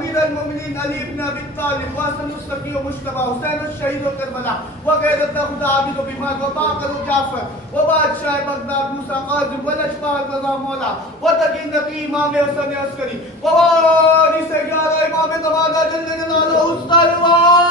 امیر المومنین علی ابن ابی طالب وحسن السقی و مشتبہ حسین الشہید و کربلا وغیرت خدا عابد و بیمار و باقر و جعفر و بادشاہ بغداد موسیٰ قاظم و لشپا رضا مولا و تقی نقی امام حسن عسکری و وارث گیارہ امام زمانہ جل جلالہ الصلوات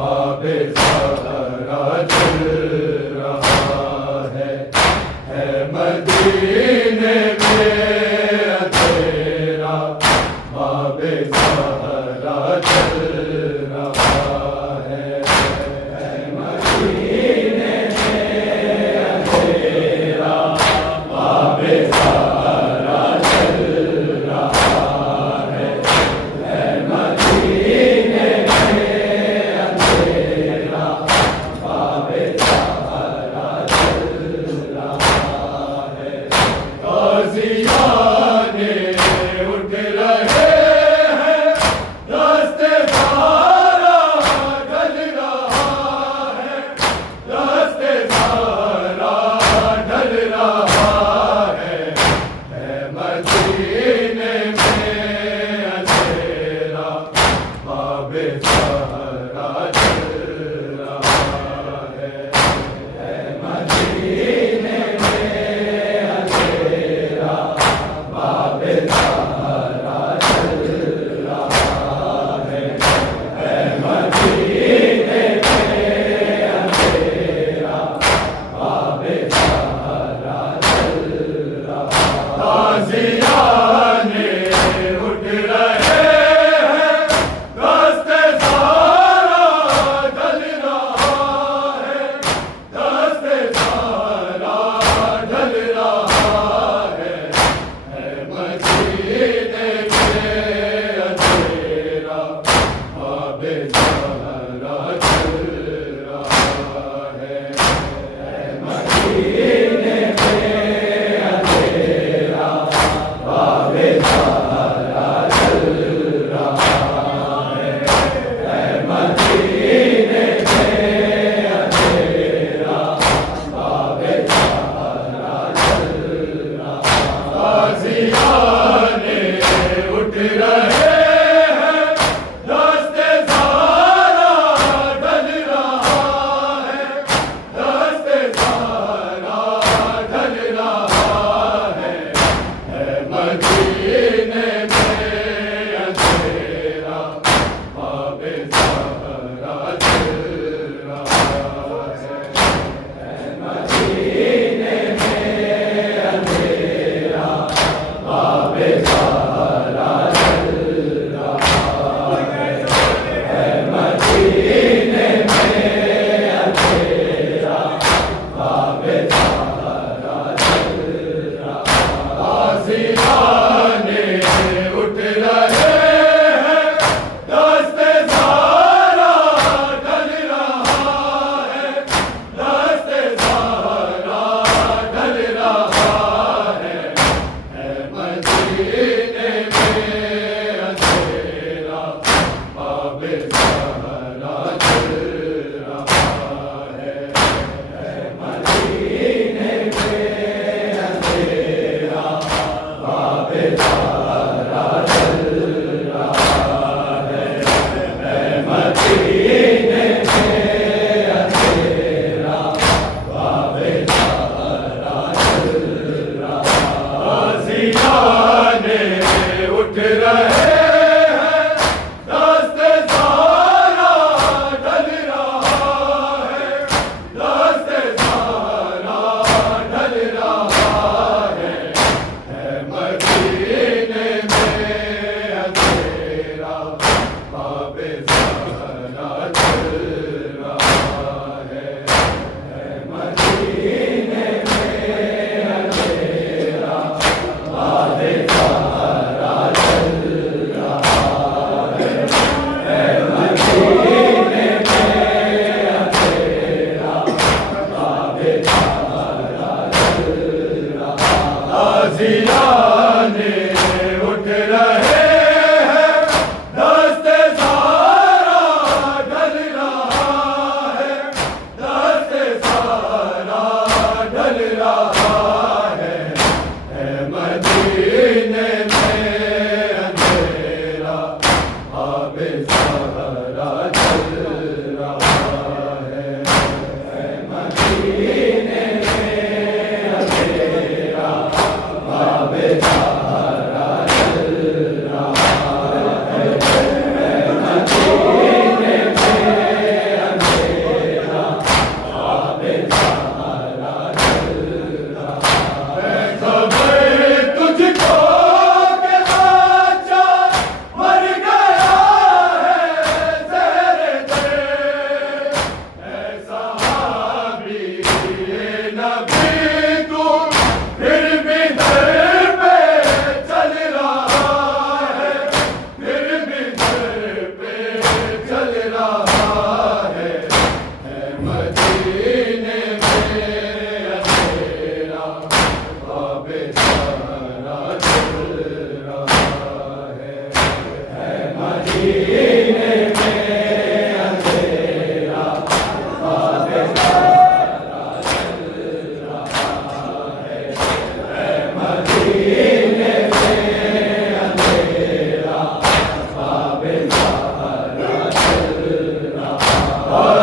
باب زہرا جل رہا ہے مدینے میں اندھیرا باب زہرا جل رہا ہے مدینے میں اندھیرا باب زہرا جل رہا ہے مدینے میں اندھیرا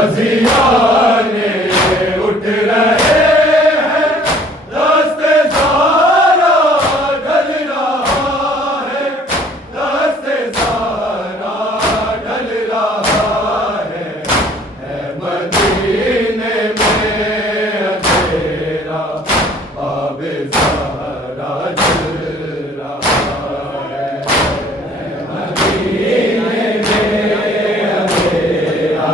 غازیانے اٹھ رہے ہیں دست سارا ڈھل رہا ہے دست سارا ڈھل رہا ہے مدینے میں اندھیرا باب زہرا جل رہا ہے مدینے میں اندھیرا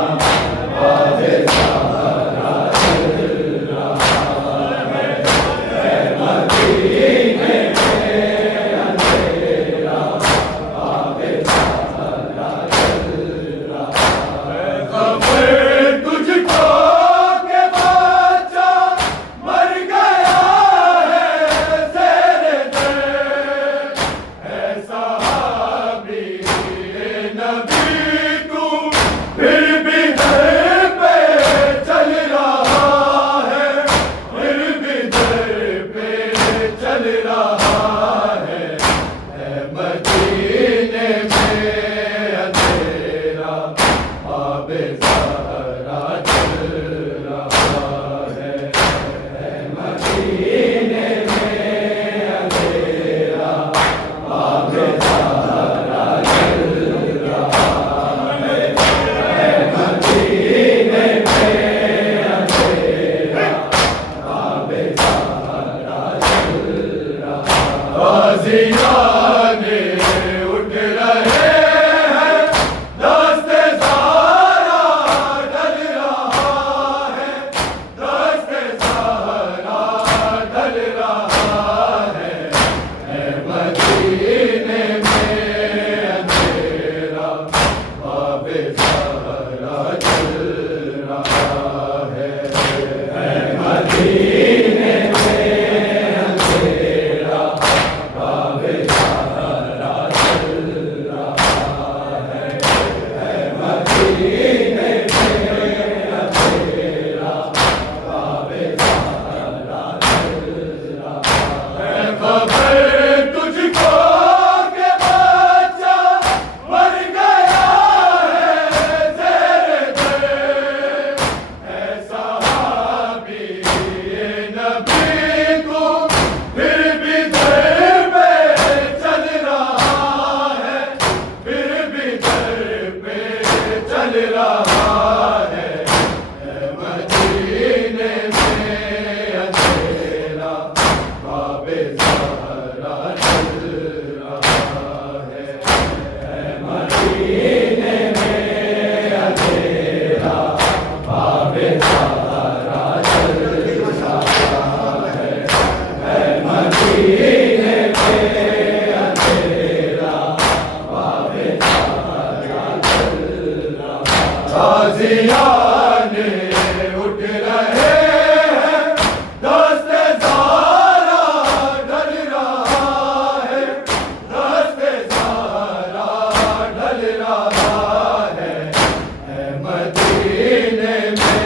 باب زہرا جل رہا ہے مدینے میں اندھیرا باب زہرا جل رہا ہے خبر تجھ کو کہ بچہ مر گیا ہے زیر درد اے صحابی نبی تو پھر بھی در پہ چل رہا ہے پھر بھی در پہ چل رہا ہے مدینے میں اندھیرا باب زہرا جل رہا ہے مدینے میں اندھیرا باب زہرا جل رہا ہے مدینے میں اندھیرا باب زہرا جل رہا غازیانے اٹھ رہے ہیں دست سارا ڈھل رہا ہے دست سارا ڈھل رہا ہے مدینے میں اندھیرا باب زہرا جل رہا ہے مدینے میں اندھیرا باب زہرا جل رہا ہے مدینے میں اندھیرا باب زہرا جل رہا ہے خبر تجھ کو کہ بچہ مر گیا ہے زیر درد اے صحابی نبی تو پھر بھی در پہ چل رہا ہے پھر بھی در پہ چل رہا ہے مدینے میں اندھیرا باب زہرا جل رہا ہے مدینے میں اندھیرا باب زہرا جل رہا ہے مدینے میں اندھیرا باب زہرا جل رہا غازیانے اٹھ رہے ہیں دست سارا ڈھل رہا ہے دست سارا ڈھل رہا ہے مدینے میں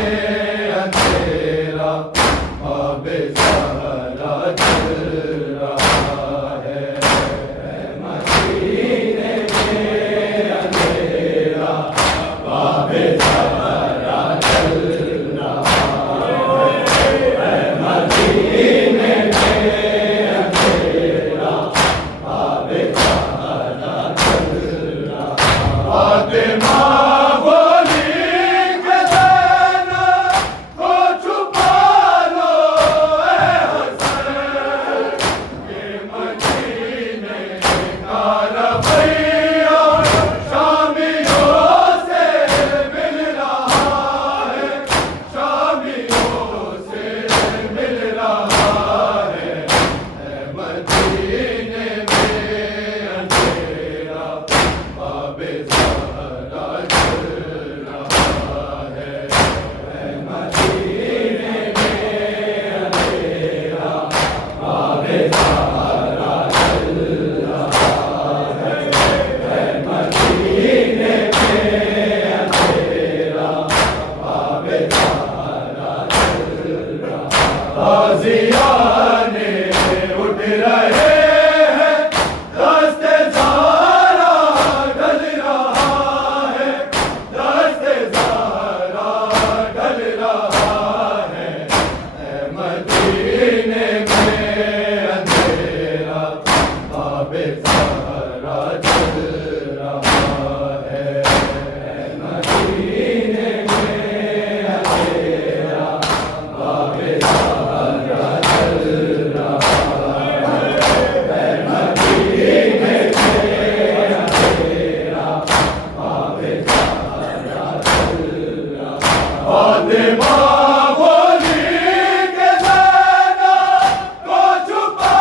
اندھیرا باب زہرا جل رہا ہے مدینے میں اندھیرا باب زہرا جل رہا ہے مدینے میں اندھیرا باب زہرا جل رہا فاطمہ بولی کہ زینب فاطمہ بولی کہ زینب کو چھپا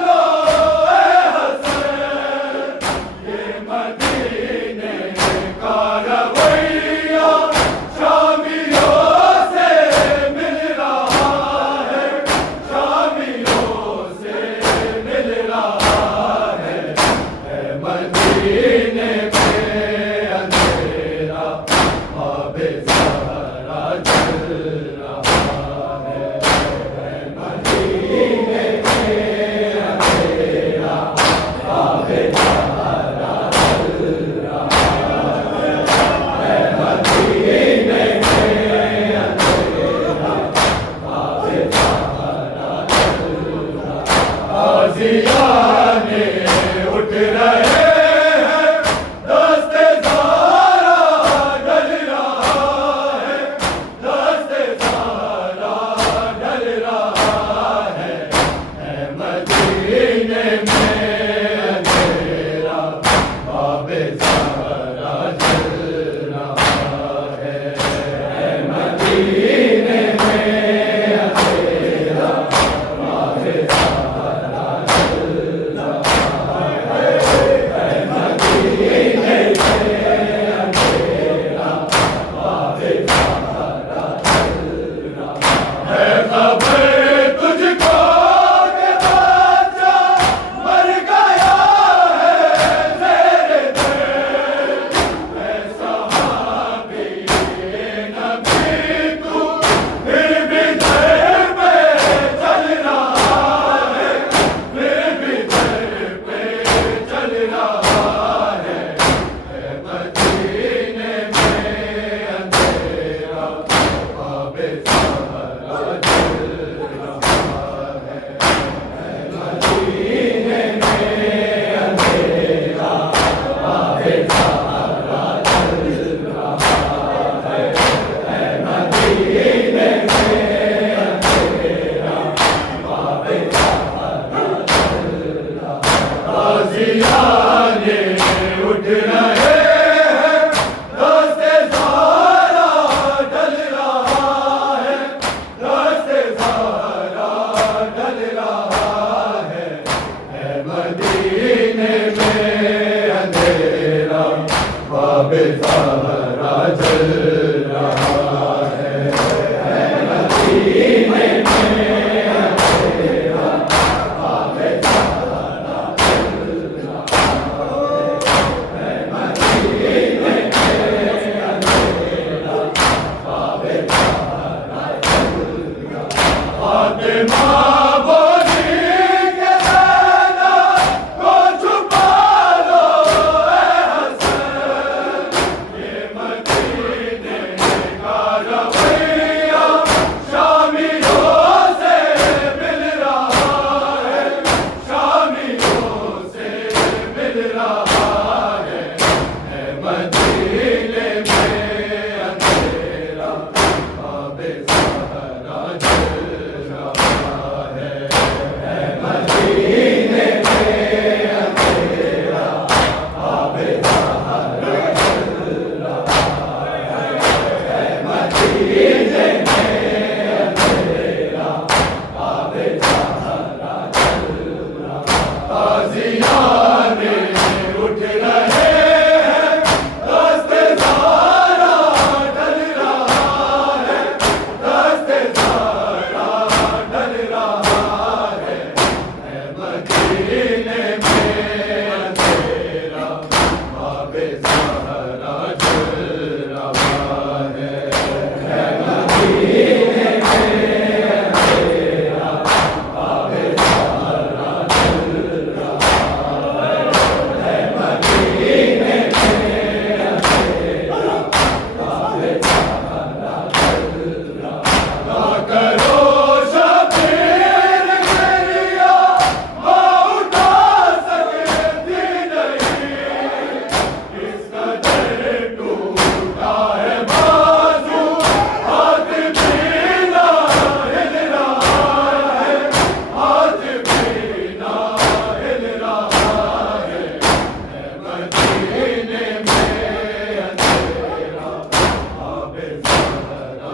لو اے حسین، یہ مدینے کا رویہ شامیوں سے مل رہا ہے، شامیوں سے مل رہا ہے، اے مدینے میں اندھیرا باب زہرا جل رہا ہے، اے مدینے میں اندھیرا باب زہرا جل رہا ہے، اے مدینے میں اندھیرا باب زہرا جل رہا ہے، غازیانے اٹھ رہے ہیں، دست زہرا ڈل رہا ہے، دست زہرا ڈل رہا ہے، اے مدینے میں اندھیرا باب زہرا جل رہا ہے، اے مدینے میں اندھیرا باب زہرا جل رہا ہے، اے مدینے میں اندھیرا باب زہرا جل رہا ہے، خبر تجھ کو کہ بچہ مر گیا ہے زیر دیر، اے صحابی نبی تو پھر بھی در پہ چل رہا ہے، پھر بھی در پہ چل رہا ہے، اے مدینے میں اندھیرا باب زہرا جل رہا ہے، اے مدینے میں اندھیرا باب زہرا جل رہا ہے، اے مدینے میں اندھیرا باب زہرا جل رہا ہے، غازیانے اٹھ رہے ہیں، دست زہرا ڈل رہا ہے، دست زہرا ڈل رہا ہے، اے مدینے میں اندھیرا باب زہرا جل رہا ہے، اے مدینے میں اندھیرا باب زہرا جل رہا ہے، اے مدینے میں اندھیرا باب زہرا جل رہا ہے، فاطمہ بولی کہ زینب کو چھپا لو اے حسین، یہ مدینے کا رویہ شامیوں سے مل رہا ہے، شامیوں سے مل رہا ہے، اے مدینے میں اندھیرا باب زہرا جل رہا ہے، اے مدینے میں اندھیرا باب زہرا جل رہا ہے، اے مدینے میں اندھیرا باب زہرا جل رہا ہے، غازیانے اٹھ رہے ہیں، دست زہرا ڈل رہا ہے، دست زہرا ڈل رہا ہے، اے مدینے میں اندھیرا باب زہرا جل رہا ہے، اے مدینے میں اندھیرا باب زہرا جل رہا ہے، اے مدینے میں اندھیرا باب زہرا جل رہا ہے، نہ کرو شبیر گریہ ماں اٹھا سکتی نہیں، اس قدر ٹوٹا ہے بازو، ہاتھ بھی نہ ہل رہا ہے، ہاتھ بھی نہ ہل رہا ہے، اے مدینے میں اندھیرا باب زہرا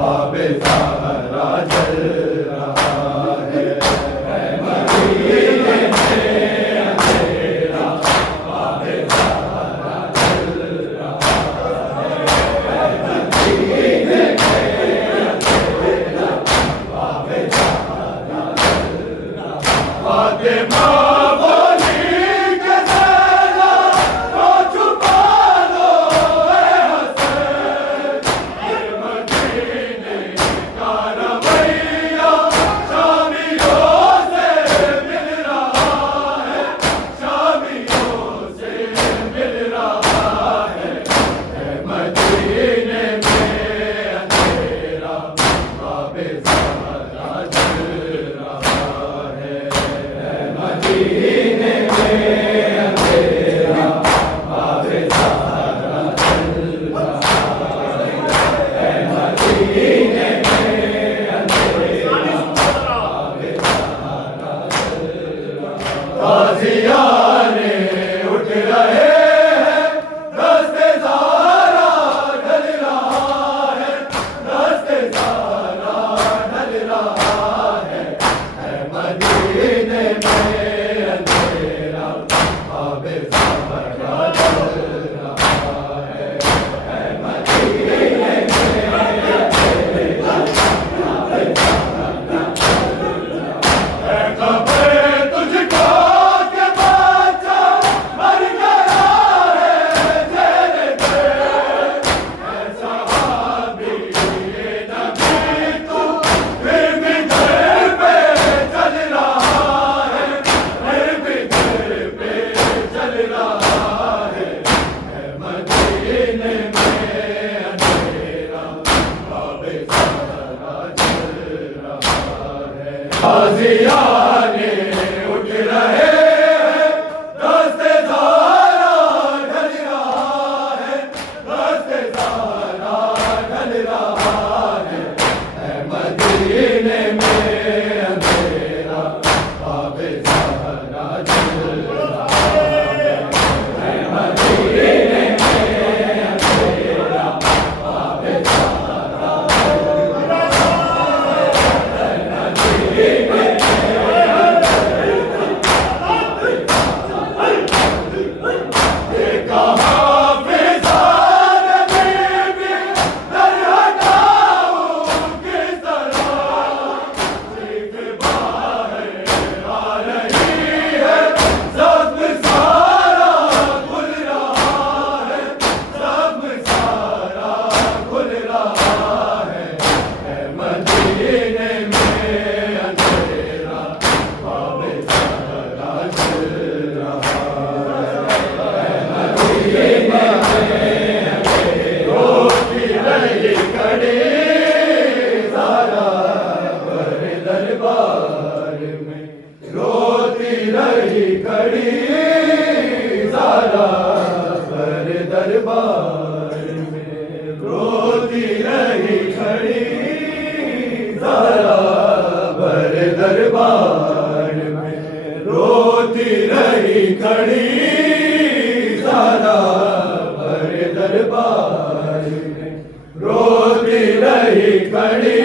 باب زہرا جل رہا ہے، مدینے میں اندھیرا، باب زہرا جل رہا ہے، مدینے میں اندھیرا، باب زہرا جل رہا ہے۔ فاطمہ غازیانے اٹھ رہے ہیں، دست زہرا ڈھل رہا ہے، دست زہرا ڈھل رہا ہے، مدینے میں اندھیرا، باب زہرا جل رہا ہے، مدینے میں اندھیرا، باب زہرا جل رہا ہے۔ خبر تجھ کو غازیانے اٹھ رہے ہیں، دست زہرا ڈھل رہا ہے، دست زہرا ڈھل رہا ہے، مدینے میں اندھیرا، باب زہرا جل رہا ہے، مدینے میں اندھیرا، باب زہرا جل رہا ہے۔ روتی رہی کھڑی زہرا بر دربار میں، روتی رہی کھڑی زہرا بر دربار میں، روتی رہی کھڑی زہرا بر دربار میں، روتی رہی کھڑی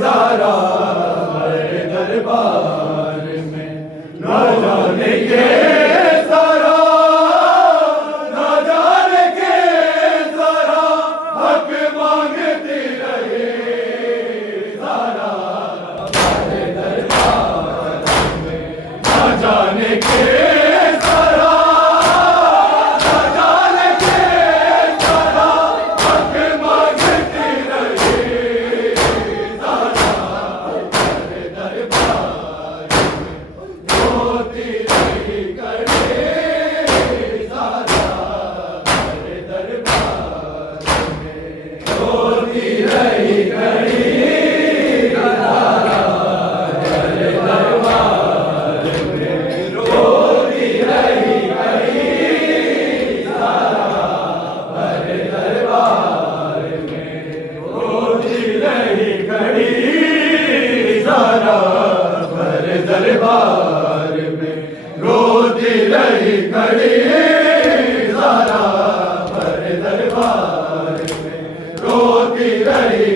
زہرا بر دربار میں، نہ جانے کے ذرا، نہ جانے کے ذرا، حق مانگتی رہی زہرا بر دربار میں، نہ جانے کے ذرا، نہ جانے کے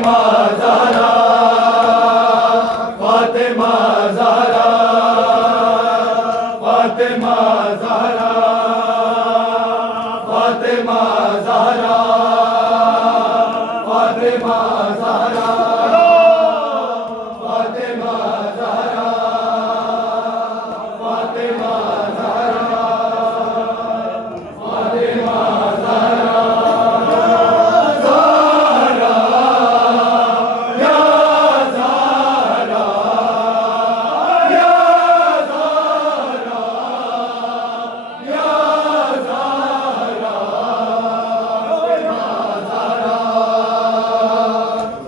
فاطمہ زہرا فاطمہ زہرا فاطمہ زہرا فاطمہ زہرا فاطمہ زہرا فاطمہ زہرا فاطمہ زہرا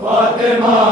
فاطمہ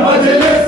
مجلس